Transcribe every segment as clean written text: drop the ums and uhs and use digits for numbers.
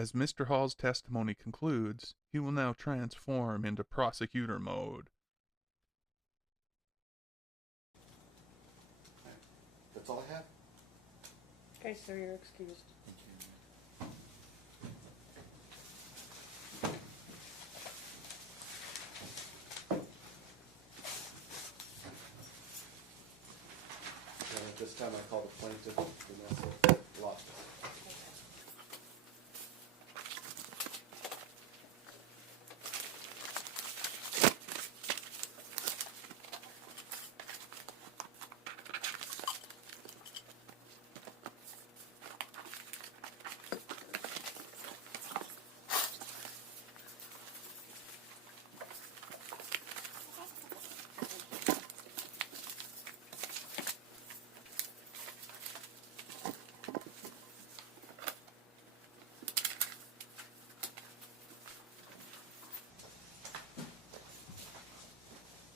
As Mr. Hall's testimony concludes, he will now transform into prosecutor mode. That's all I have. Okay, sir, you're excused. And at this time, I call the plaintiff, Vanessa, Loftis.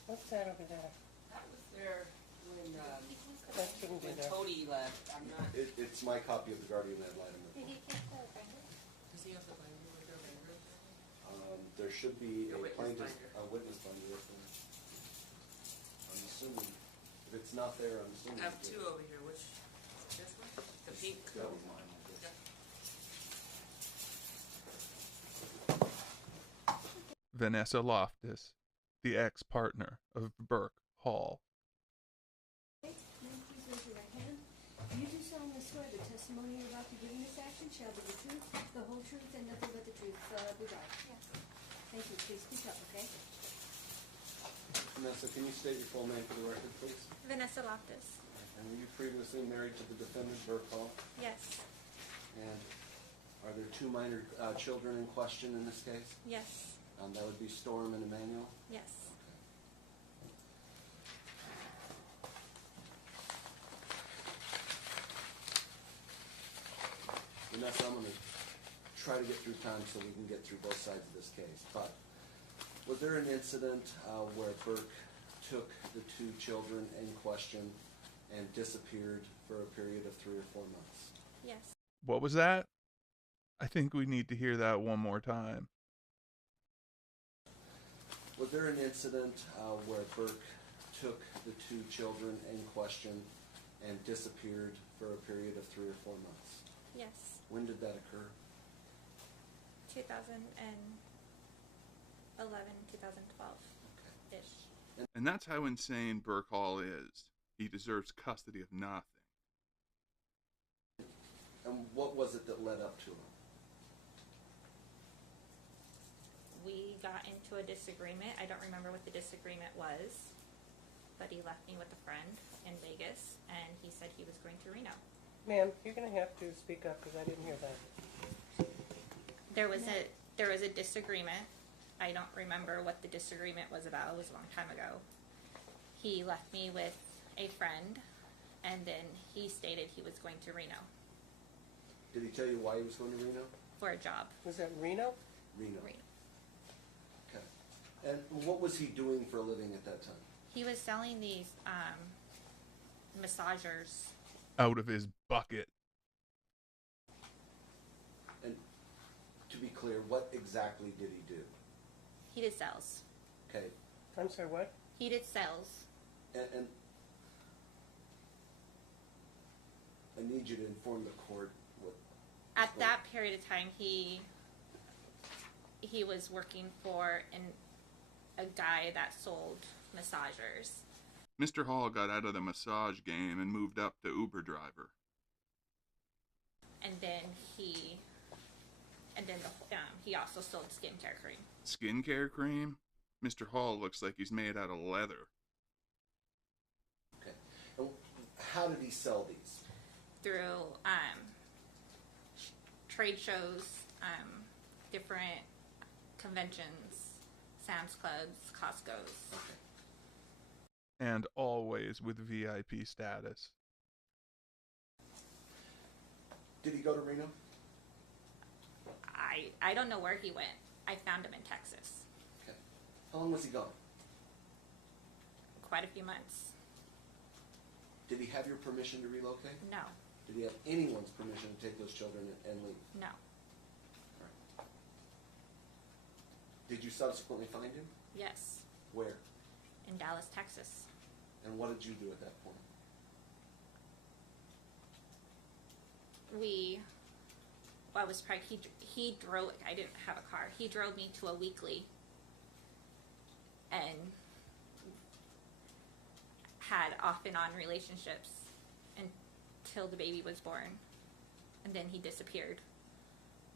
What's that over there? That was there when, That shouldn't be when there. Cody left. I'm not. It's my copy of the Guardian ad litem. Does he have the binder? Would it go binder? There should be A a witness plaintiff, binder. a witness binder up there. I'm assuming, if it's not there, I'm assuming. I have it's two there. over here. Which? This one? The pink. That was mine, I guess. Vanessa Loftis, the ex-partner of Burke Hall. Please raise your right hand. You do solemnly swear the testimony you're about to give in this action shall be the truth, the whole truth, and nothing but the truth, be God. Yes. Thank you. Please speak up, okay? Vanessa, can you state your full name for the record, please? Vanessa Loftis. And were you previously married to the defendant, Burke Hall? Yes. And are there two minor children in question in this case? Yes. That would be Storm and Emmanuel? Yes. Vanessa, I'm going to try to get through time so we can get through both sides of this case. But was there an incident where Burke took the two children in question and disappeared for a period of 3 or 4 months? Yes. What was that? I think we need to hear that one more time. Was there an incident where Burke took the two children in question and disappeared for a period of 3 or 4 months? Yes. When did that occur? 2011, 2012-ish. And that's how insane Burke Hall is. He deserves custody of nothing. And what was it that led up to him? We got into a disagreement. I don't remember what the disagreement was, but he left me with a friend in Vegas, and he said he was going to Reno. Ma'am, you're going to have to speak up because I didn't hear that. There was a disagreement. I don't remember what the disagreement was about. It was a long time ago. He left me with a friend, and then he stated he was going to Reno Did he tell you why he was going to Reno? for a job. Was that Reno? Reno. Reno. Okay. And what was he doing for a living at that time? He was selling these massagers. Out of his bucket. And to be clear, what exactly did he do? He did sales. Okay. I'm sorry, what? He did sales. And I need you to inform the court what... At that period of time, he was working for a guy that sold massagers. Mr. Hall got out of the massage game and moved up to Uber driver. And then he also sold skincare cream. Skincare cream? Mr. Hall looks like he's made out of leather. Okay. And how did he sell these? Through trade shows, different conventions, Sam's Clubs, Costco's. Okay. And always with VIP status. Did he go to Reno? I don't know where he went. I found him in Texas. Okay. How long was he gone? Quite a few months. Did he have your permission to relocate? No. Did he have anyone's permission to take those children and leave? No. All Did you subsequently find him? Yes, Where? in Dallas, Texas. And what did you do at that point? I was pregnant. He drove. I didn't have a car. He drove me to a weekly, and had off and on relationships until the baby was born, and then he disappeared.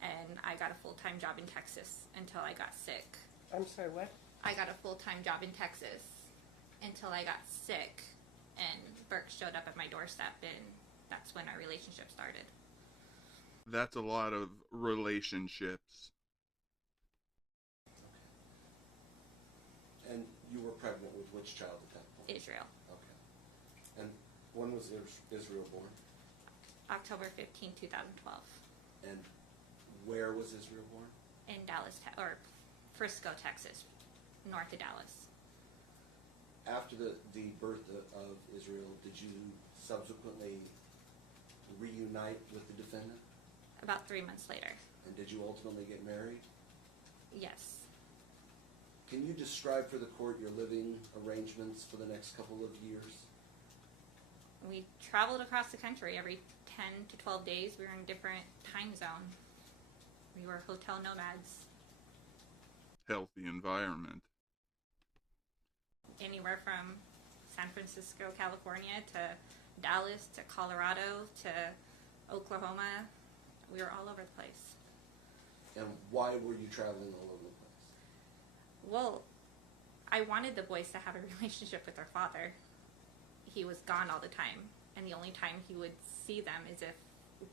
And I got a full-time job in Texas until I got sick. I'm sorry, what? I got a full-time job in Texas until I got sick, and Burke showed up at my doorstep, and that's when our relationship started. That's a lot of relationships. And you were pregnant with which child at that point? Israel. Okay. And when was Israel born? October 15, 2012. And where was Israel born? In Dallas, or Frisco, Texas, north of Dallas. After the birth of Israel, did you subsequently reunite with the defendant? About 3 months later. And did you ultimately get married? Yes. Can you describe for the court your living arrangements for the next couple of years? We traveled across the country every 10 to 12 days. We were in different time zones. We were hotel nomads. Healthy environment. Anywhere from San Francisco, California to Dallas to Colorado to Oklahoma. We were all over the place. And why were you traveling all over the place? Well, I wanted the boys to have a relationship with their father. He was gone all the time, and the only time he would see them is if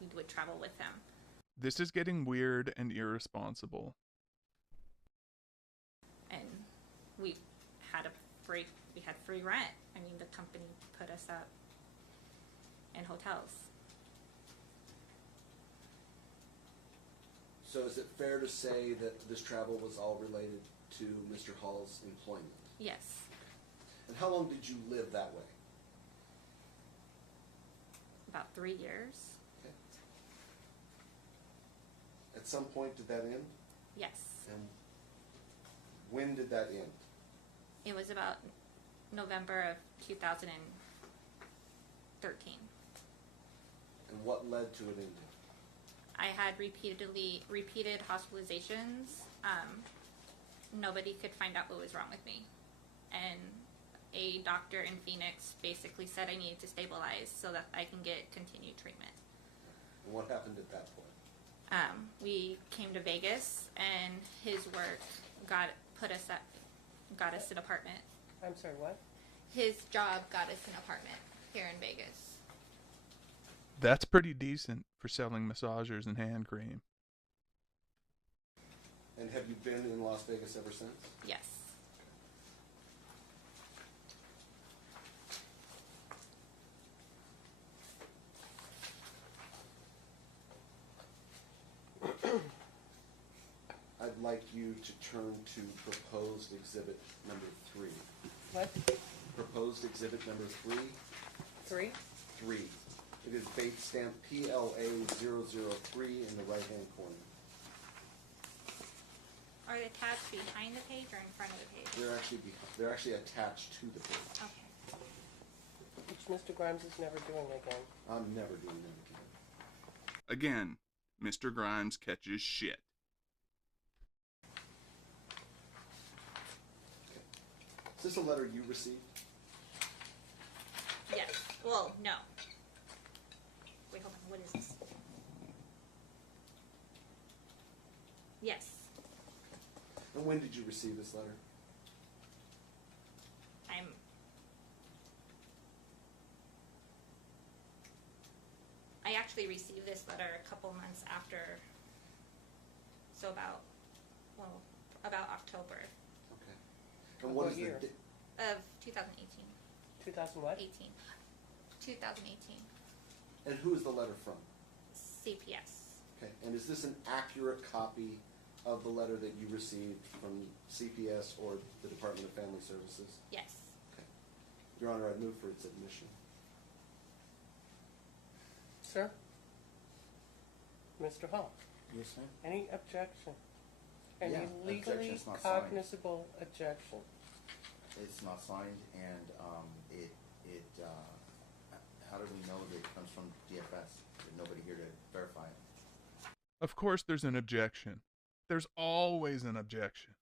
we would travel with him. This is getting weird and irresponsible. And we had free rent. I mean, the company put us up in hotels. So is it fair to say that this travel was all related to Mr. Hall's employment? Yes. And how long did you live that way? About 3 years. Okay. At some point, did that end? Yes. And when did that end? It was about November of 2013. And what led to it ending? I had repeated hospitalizations. Nobody could find out what was wrong with me. And a doctor in Phoenix basically said I needed to stabilize so that I can get continued treatment. And what happened at that point? We came to Vegas, and his work got us an apartment. I'm sorry, what? His job got us an apartment here in Vegas. That's pretty decent for selling massagers and hand cream. And have you been in Las Vegas ever since? Yes. I'd like you to turn to proposed exhibit number 3. What? Proposed exhibit number 3. 3? 3. It is bait stamp PLA003 in the right-hand corner. Are the tabs behind the page or in front of the page? They're actually attached to the page. Okay. Which Mr. Grimes is never doing again. I'm never doing that Again, again. Mr. Grimes catches shit. Is this a letter you received? Yes. Well, no. Wait, hold on. What is this? Yes. And when did you receive this letter? I actually received this letter a couple months after, so about October Okay. And what What is year? the of 2018. 2000 what? 2018. and who is the letter from? CPS. Okay. And is this an accurate copy of the letter that you received from CPS or the Department of Family Services? Yes. Okay. Your Honor, I move for its admission. Sir? Mr. Hall? Yes, ma'am. Any objection? Any Yeah, legally objection's not signed. cognizable objection? It's not signed, and how do we know that it comes from DFS? There's nobody here to verify it. Of course there's an objection. There's always an objection.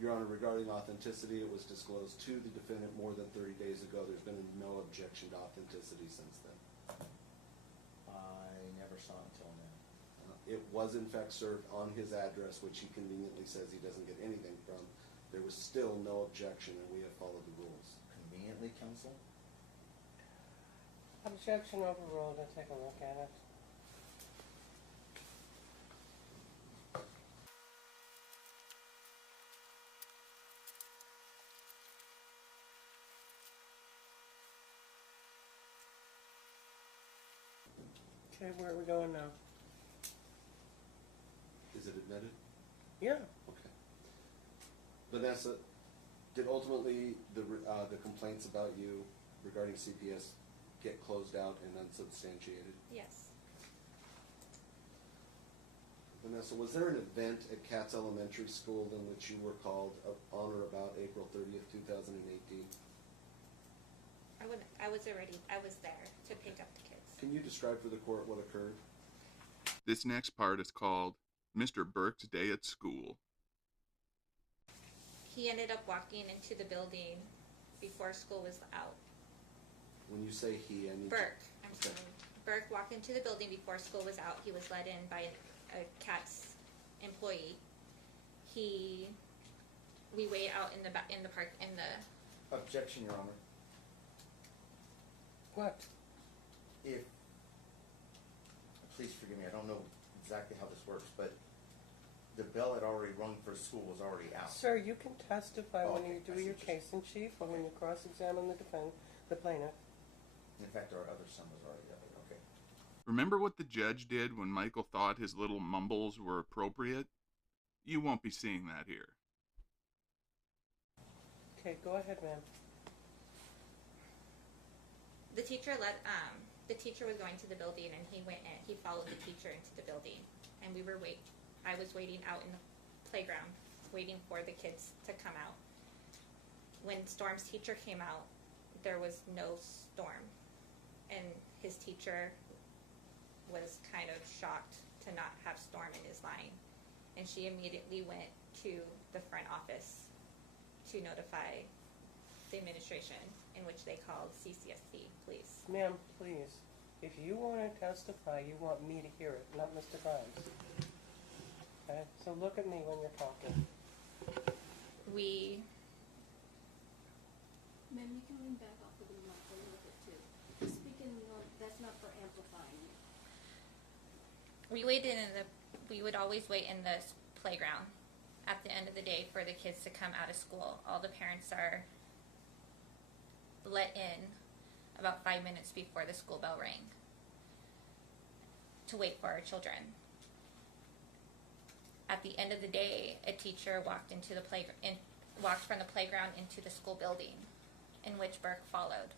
Your Honor, regarding authenticity, it was disclosed to the defendant more than 30 days ago. There's been no objection to authenticity since then. I never saw it until now. It was in fact served on his address, which he conveniently says he doesn't get anything from. There was still no objection, and we have followed the rules. Conveniently, counsel? Objection overruled. I'll take a look at it. Okay, where are we going now? Is it admitted? Yeah. Okay. Vanessa, did ultimately the complaints about you regarding CPS get closed out and unsubstantiated? Yes. Vanessa, was there an event at Katz Elementary School in which you were called on or about April 30th, 2018? I was there to pick up the kids. Can you describe for the court what occurred? This next part is called Mr. Burke's Day at School. He ended up walking into the building before school was out. When you say he, I need Burke, I'm Okay. sorry. Burke walked into the building before school was out. He was let in by a CATS employee. We wait out in the park in the. Objection, Your Honor. What? If, please forgive me, I don't know exactly how this works, but the bell had already rung for school was already out. Sir, you can testify when Okay, you I do see your what you're case in chief or when you cross-examine the plaintiff. In fact, our other son was already out. Okay. Remember what the judge did when Michael thought his little mumbles were appropriate? You won't be seeing that here. Okay, go ahead, ma'am. The teacher was going to the building and he went in. He followed the teacher into the building, and I was waiting out in the playground, waiting for the kids to come out. When Storm's teacher came out, there was no Storm, and his teacher was kind of shocked to not have Storm in his line, and she immediately went to the front office to notify the administration, in which they called CCSD police. Ma'am, please. If you want to testify, you want me to hear it, not Mr. Grimes. Okay? So look at me when you're talking. Ma'am, you can lean back off of the mic a little bit too. Just speaking, that's not for amplifying. We would always wait in the playground at the end of the day for the kids to come out of school. All the parents are let in about 5 minutes before the school bell rang to wait for our children. At the end of the day, a teacher walked from the playground into the school building, in which Burke followed.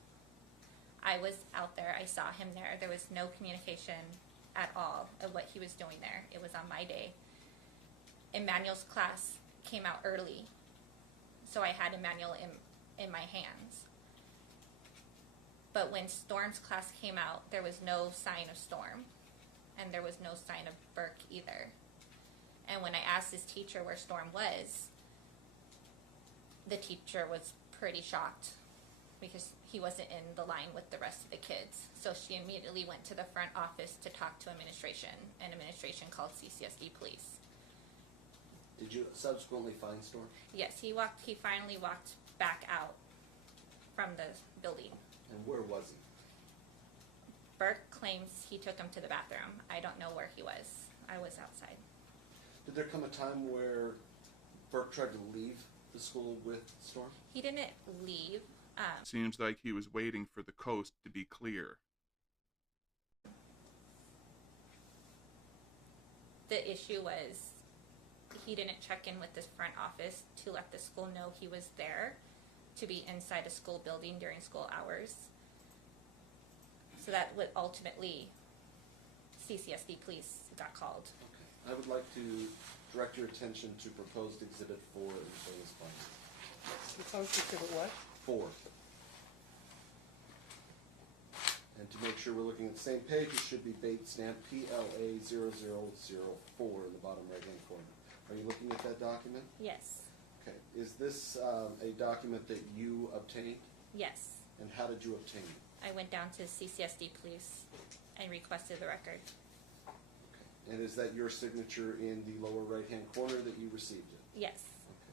I was out there. I saw him there. There was no communication at all of what he was doing there. It was on my day. Emmanuel's class came out early, so I had Emmanuel in my hands. But when Storm's class came out, there was no sign of Storm, and there was no sign of Burke either. And when I asked his teacher where Storm was, the teacher was pretty shocked because he wasn't in the line with the rest of the kids. So she immediately went to the front office to talk to administration, and administration called CCSD police. Did you subsequently find Storm? Yes, he finally walked back out from the building. And where was he? Burke claims he took him to the bathroom. I don't know where he was. I was outside. Did there come a time where Burke tried to leave the school with Storm? He didn't leave. Seems like he was waiting for the coast to be clear. The issue was he didn't check in with the front office to let the school know he was there, to be inside a school building during school hours. So that would ultimately, CCSD police got called. Okay. I would like to direct your attention to proposed exhibit 4 in Vanessa's plan. Proposed exhibit what? 4. And to make sure we're looking at the same page, it should be bait stamp PLA0004 in the bottom right-hand corner. Are you looking at that document? Yes. Okay. Is this a document that you obtained? Yes. And how did you obtain it? I went down to CCSD police and requested the record. Okay. And is that your signature in the lower right-hand corner that you received it? Yes. Okay.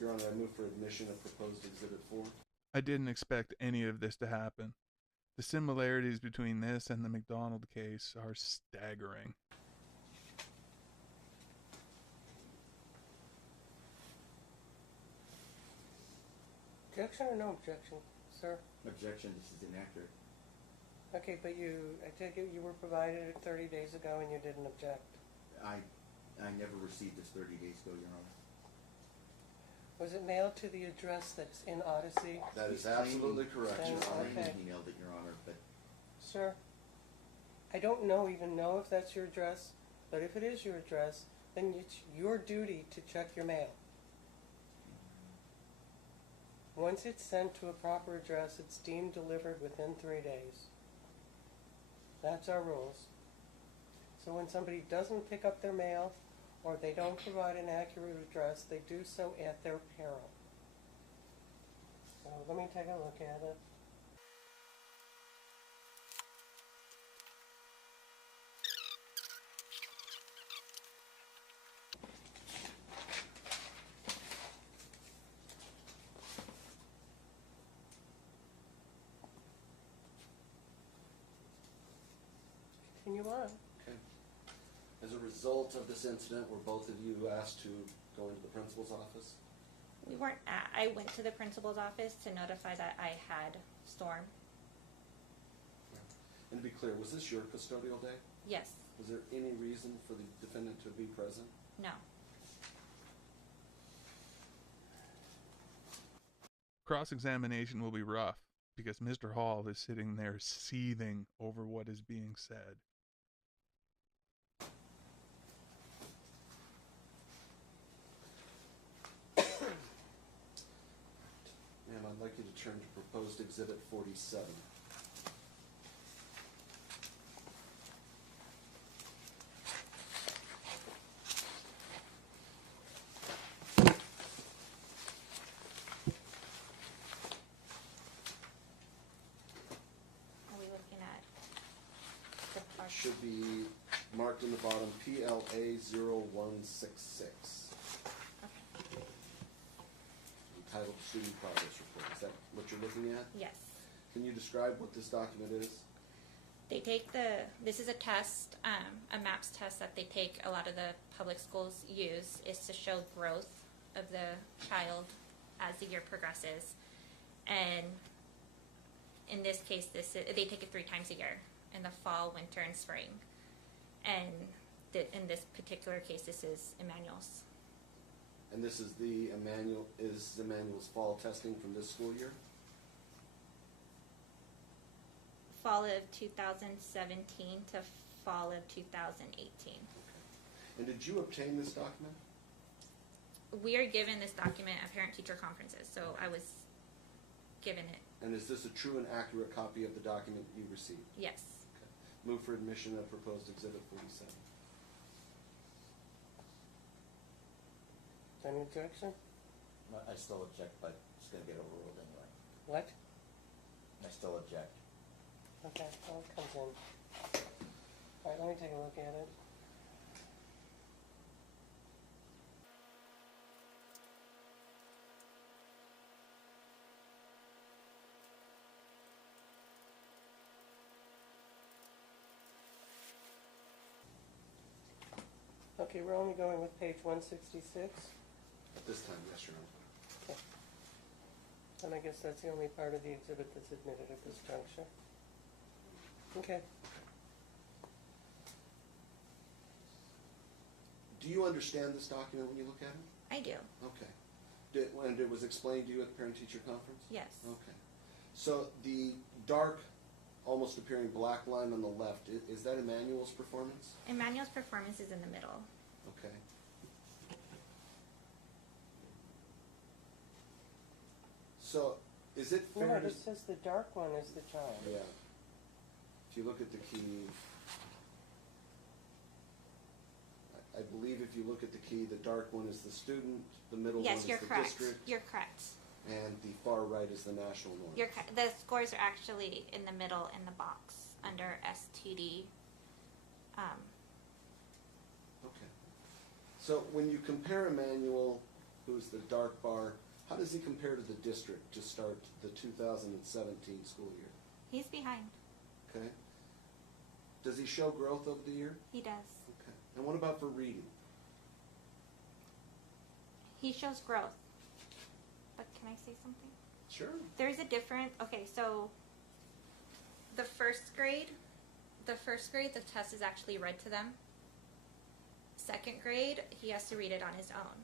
Your Honor, I move for admission of proposed exhibit 4. I didn't expect any of this to happen. The similarities between this and the McDonald case are staggering. Objection or no objection, sir? Objection, this is inaccurate. Okay, but I take it you were provided it 30 days ago and you didn't object. I never received this 30 days ago, Your Honor. Was it mailed to the address that's in Odyssey? That is absolutely correct, Your Then, Honor. okay. I emailed it, Your Honor, but Sir, I don't even know if that's your address, but if it is your address, then it's your duty to check your mail. Once it's sent to a proper address, it's deemed delivered within 3 days. That's our rules. So when somebody doesn't pick up their mail, or they don't provide an accurate address, they do so at their peril. So let me take a look at it. Continue on. Okay. As a result of this incident, were both of you asked to go into the principal's office? We weren't I went to the principal's office to notify that I had storm. And to be clear, was this your custodial day? Yes. Was there any reason for the defendant to be present? No. Cross-examination will be rough because Mr. Hall is sitting there seething over what is being said. Ma'am, I'd like you to turn to proposed exhibit 47. Are we looking at the part? Should be marked in the bottom PLA0166. Okay. Entitled Student Progress Report. Is that what you're looking at? Yes. Can you describe what this document is? They take this is a test, a MAPS test that they take, a lot of the public schools use, is to show growth of the child as the year progresses. And in this case, they take it 3 times a year, in the fall, winter, and spring. And in this particular case, this is Emmanuel's. And this is Emmanuel's fall testing from this school year? Fall of 2017 to fall of 2018. And did you obtain this document? We are given this document at parent-teacher conferences, so I was given it. And is this a true and accurate copy of the document you received? Yes. Okay. Move for admission of proposed exhibit 47. Any objection? I still object, but it's going to get overruled anyway. What? I still object. Okay, well, it comes in. All right, let me take a look at it. Okay, we're only going with page 166. At this time, yes, Your Honor. Okay. And I guess that's the only part of the exhibit that's admitted at this juncture. Okay. Do you understand this document when you look at it? I do. Okay. And it was explained to you at the parent-teacher conference? Yes. Okay. So the dark, almost appearing black line on the left, is that Emmanuel's performance? Emmanuel's performance is in the middle. Okay. So, is it No, fair to... it says the dark one is the child. Yeah. If you look at the key, I believe if you look at the key, the dark one is the student, the middle one Yes, is you're the correct. district, You're correct. and the far right is the national norm. You're the scores are actually in the middle in the box under STD. Okay. So when you compare Emmanuel, who's the dark bar, how does he compare to the district to start the 2017 school year? He's behind. Okay. Does he show growth over the year? He does. Okay. And what about for reading? He shows growth. But can I say something? Sure. There's a difference. Okay, so the first grade, the test is actually read to them. Second grade, he has to read it on his own.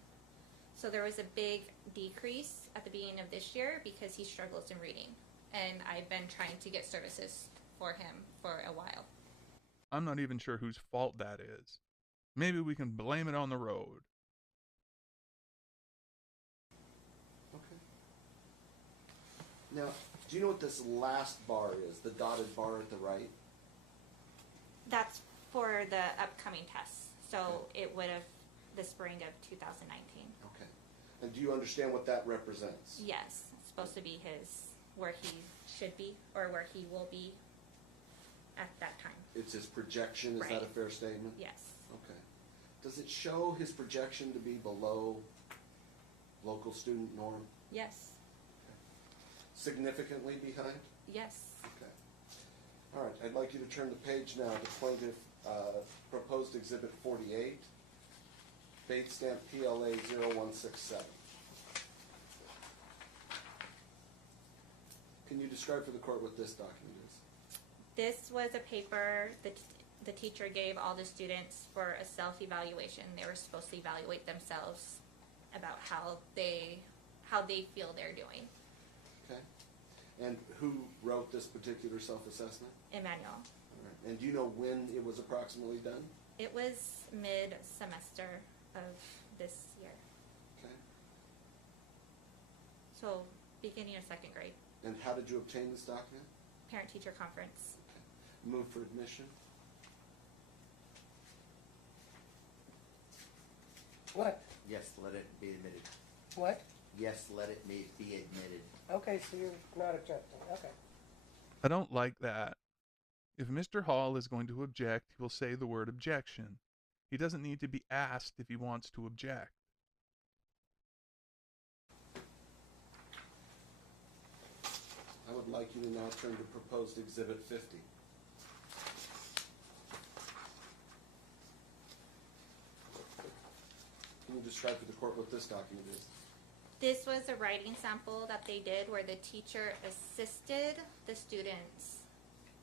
So there was a big decrease at the beginning of this year because he struggles in reading. And I've been trying to get services for him for a while. I'm not even sure whose fault that is. Maybe we can blame it on the road. Okay. Now, do you know what this last bar is? The dotted bar at the right? That's for the upcoming tests. So it would have the spring of 2019. Okay. And do you understand what that represents? Yes, it's supposed to be where he should be or where he will be at that time. It's his projection, is that a Right. fair statement? Yes. Okay. Does it show his projection to be below local student norm? Yes. Significantly behind? Yes. Okay. All right, I'd like you to turn the page now to plaintiff proposed exhibit 48, date stamp PLA 0167. Can you describe for the court what this document is? This was a paper that the teacher gave all the students for a self-evaluation. They were supposed to evaluate themselves about how they feel they're doing. Okay. And who wrote this particular self-assessment? Emmanuel. All right. And do you know when it was approximately done? It was mid-semester of this year. Okay. So beginning of second grade. And how did you obtain this document? Parent-teacher conference. Okay. Move for admission. What? Yes, let it be admitted. What? Yes, let it be admitted. Okay, so you're not objecting. Okay. I don't like that. If Mr. Hall is going to object, he will say the word objection. He doesn't need to be asked if he wants to object. I would like you to now turn to proposed exhibit 50. Can you describe to the court what this document is? This was a writing sample that they did where the teacher assisted the students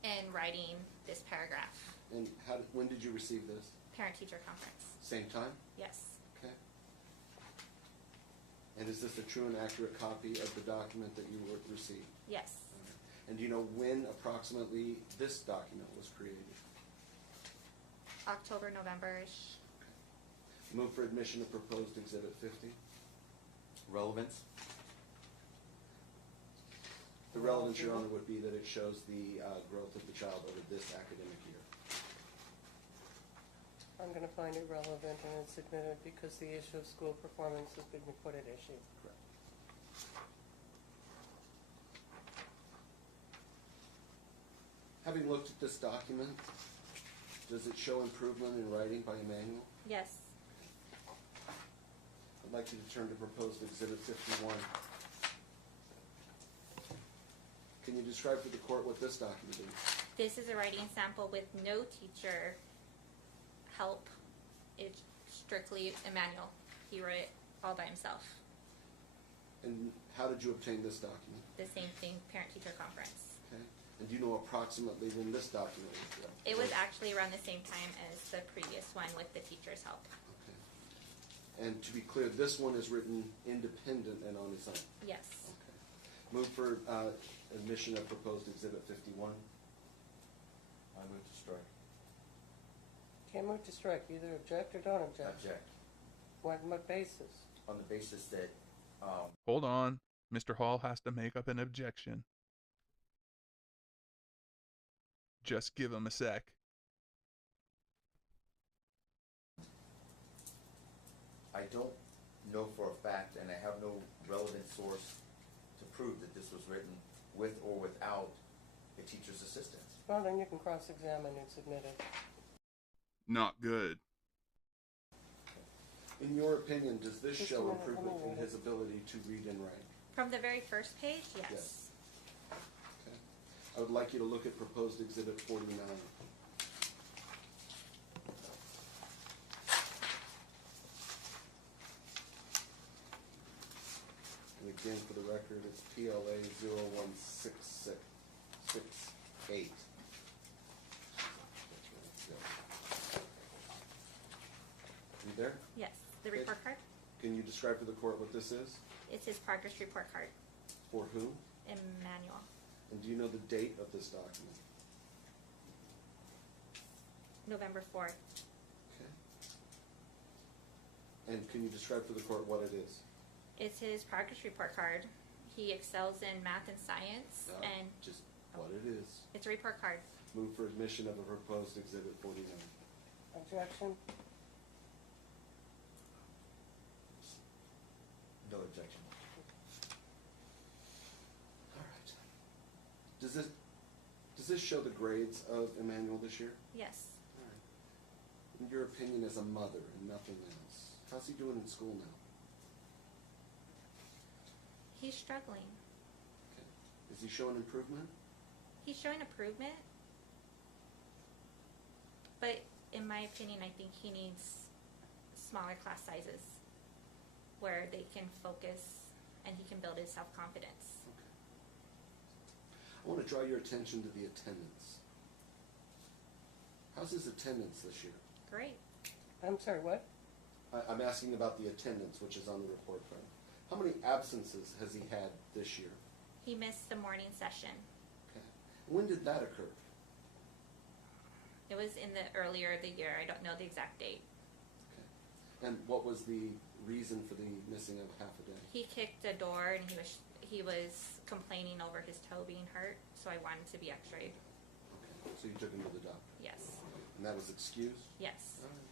in writing this paragraph. And when did you receive this? Parent-teacher conference. Same time? Yes. Okay. And is this a true and accurate copy of the document that you received? Yes. All right. And do you know when approximately this document was created? October, November-ish. Move for admission of proposed exhibit 50. Relevance? The relevance, Your Honor, would be that it shows the growth of the child over this academic year. I'm going to find it relevant and it's admitted because the issue of school performance has been put at issue. Correct. Having looked at this document, does it show improvement in writing by Emmanuel? Yes. I'd like you to turn to proposed exhibit 51. Can you describe for the court what this document is? This is a writing sample with no teacher help. It's strictly Emmanuel. He wrote it all by himself. And how did you obtain this document? The same thing, parent-teacher conference. Okay. And do you know approximately when this document was done? It was actually around the same time as the previous one with the teacher's help. Okay. And to be clear, this one is written independent and on its own? Yes. Okay. Move for admission of proposed exhibit 51. I move to strike. Can't move to strike. Either object or don't object. Object. On what basis? On the basis that, Hold on. Mr. Hall has to make up an objection. Just give him a sec. I don't know for a fact, and I have no relevant source to prove that this was written with or without a teacher's assistance. Well, then you can cross-examine and submit it. Not good. In your opinion, does this Just a show minute, let me improvement in read his it. ability to read and write? From the very first page, yes. Yes. Okay. I would like you to look at proposed exhibit 49. And again, for the record, it's PLA 016668. You there? Yes. The report card? Can you describe to the court what this is? It's his progress report card. For whom? Emmanuel. And do you know the date of this document? November 4th. Okay. And can you describe to the court what it is? It's his progress report card. He excels in math and science, and Just what it is. it's a report card. Move for admission of a proposed exhibit 49. Objection? No objection. All right. Does this show the grades of Emmanuel this year? Yes. All right. In your opinion as a mother and nothing else, how's he doing in school now? He's struggling. Okay. Is he showing improvement? He's showing improvement, but in my opinion, I think he needs smaller class sizes where they can focus and he can build his self-confidence. Okay. I want to draw your attention to the attendance. How's his attendance this year? Great. I'm sorry, what? I'm asking about the attendance, which is on the report card. How many absences has he had this year? He missed the morning session. Okay. When did that occur? It was in the earlier of the year. I don't know the exact date. Okay. And what was the reason for the missing of half a day? He kicked a door and he was complaining over his toe being hurt, so I wanted to be x-rayed. Okay. So you took him to the doctor. Yes. And that was excused? Yes. All right.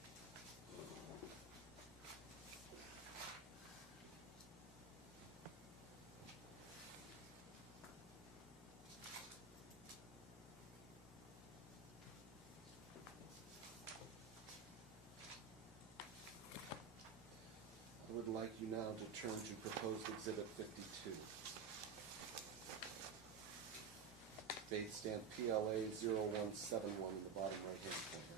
I would like you now to turn to proposed exhibit 52. Date stamp PLA 0171 in the bottom right-hand corner.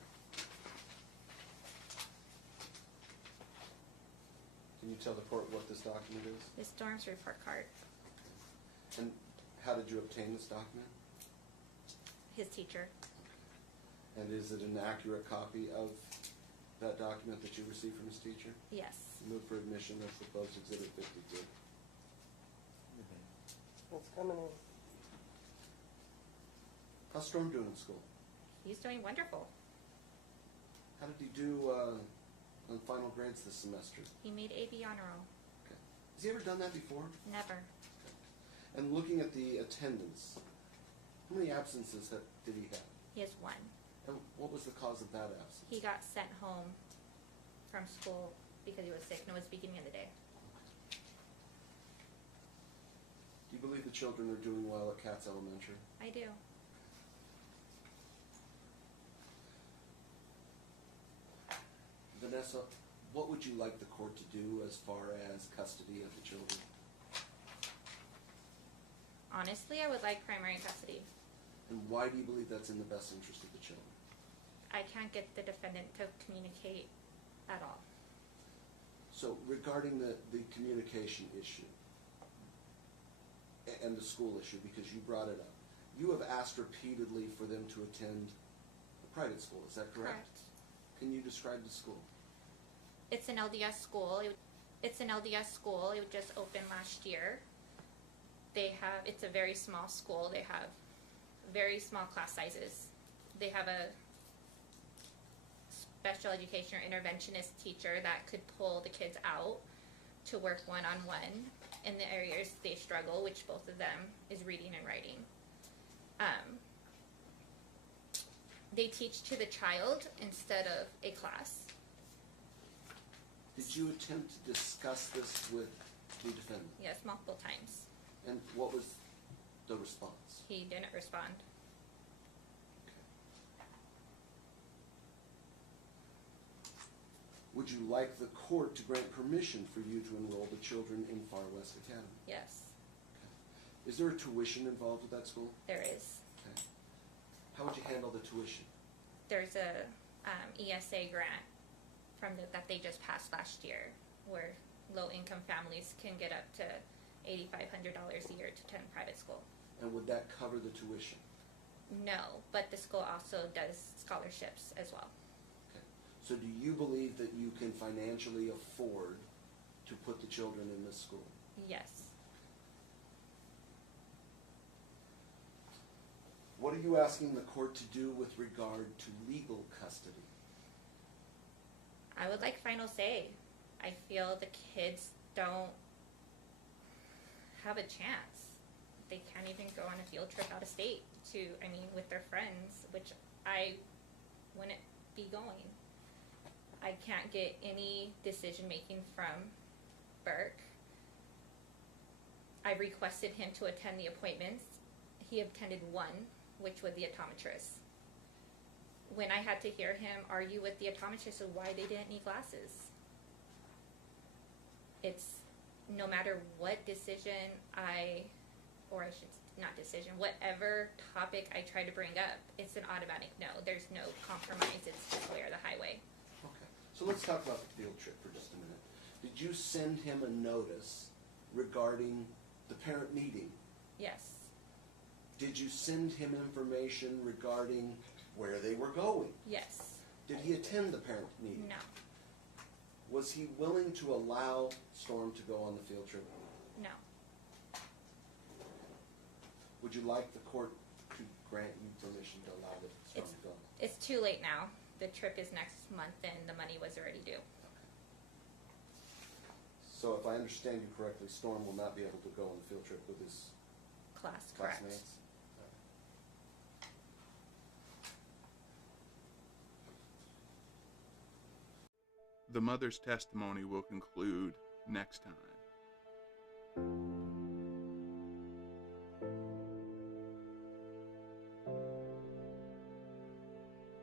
Can you tell the court what this document is? His dorm's report card. And how did you obtain this document? His teacher. And is it an accurate copy of that document that you received from his teacher? Yes. Move for admission of proposed exhibit 52. It's coming in. How's Storm doing in school? He's doing wonderful. How did he do on final grades this semester? He made AB honor roll. Okay. Has he ever done that before? Never. And looking at the attendance, how many absences did he have? He has one. And what was the cause of that absence? He got sent home from school because he was sick, and it was the beginning of the day. Do you believe the children are doing well at Katz Elementary? I do. Vanessa, what would you like the court to do as far as custody of the children? Honestly, I would like primary custody. And why do you believe that's in the best interest of the children? I can't get the defendant to communicate at all. So regarding the communication issue and the school issue, because you brought it up, you have asked repeatedly for them to attend a private school, is that correct? Correct. Can you describe the school? It's an LDS school. It's an LDS school. It just opened last year. It's a very small school. They have very small class sizes. They have a special education or interventionist teacher that could pull the kids out to work one-on-one in the areas they struggle, which both of them is reading and writing. They teach to the child instead of a class. Did you attempt to discuss this with the defendant? Yes, multiple times. And what was the response? He didn't respond. Would you like the court to grant permission for you to enroll the children in Far West Academy? Yes, Is there a tuition involved with that school? there is. Okay. How would you handle the tuition? There's a ESA grant that they just passed last year, where low-income families can get up to $8,500 a year to attend private school. And would that cover the tuition? No, but the school also does scholarships as well. Okay. So do you believe that you can financially afford to put the children in this school? Yes. What are you asking the court to do with regard to legal custody? I would like final say. I feel the kids don't have a chance. They can't even go on a field trip out of state with their friends, which I wouldn't be going. I can't get any decision making from Burke. I requested him to attend the appointments. He attended one, which was the optometrist. When I had to hear him argue with the optometrist of why they didn't need glasses. It's no matter what decision whatever topic I try to bring up, it's an automatic no. There's no compromise. It's just way or the highway. Okay. So let's talk about the field trip for just a minute. Did you send him a notice regarding the parent meeting? Yes. Did you send him information regarding where they were going? Yes. Did he attend the parent meeting? No. Was he willing to allow Storm to go on the field trip? No. Would you like the court to grant you permission to allow the Storm to go? It's too late now. The trip is next month and the money was already due. So if I understand you correctly, Storm will not be able to go on the field trip with his Correct. classmates? The mother's testimony will conclude next time.